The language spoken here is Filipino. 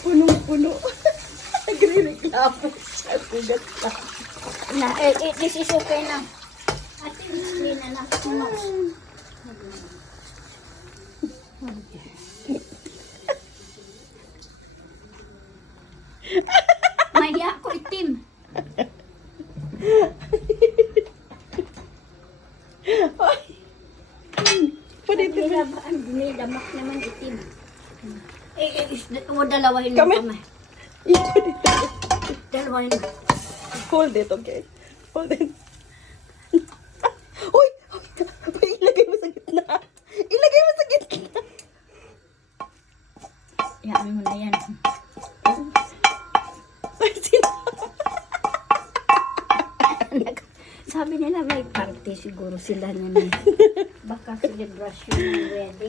Punong-puno. Nagre-reklamo siya. Bigat lang. This is okay na. Ate, clean na lang. Maya ko itim. Dinilamak naman itim. Dalawahin mo Kami? kamay. Ito dito. Dalawahin mo. Hold it, okay? Hold it. Uy! Uy, ilagay mo sa gitna. Ilagay mo sa gitna. Yamin mo na yan. Ay, sino? Sabi nila may party siguro sila na may baka celebration ng wedding.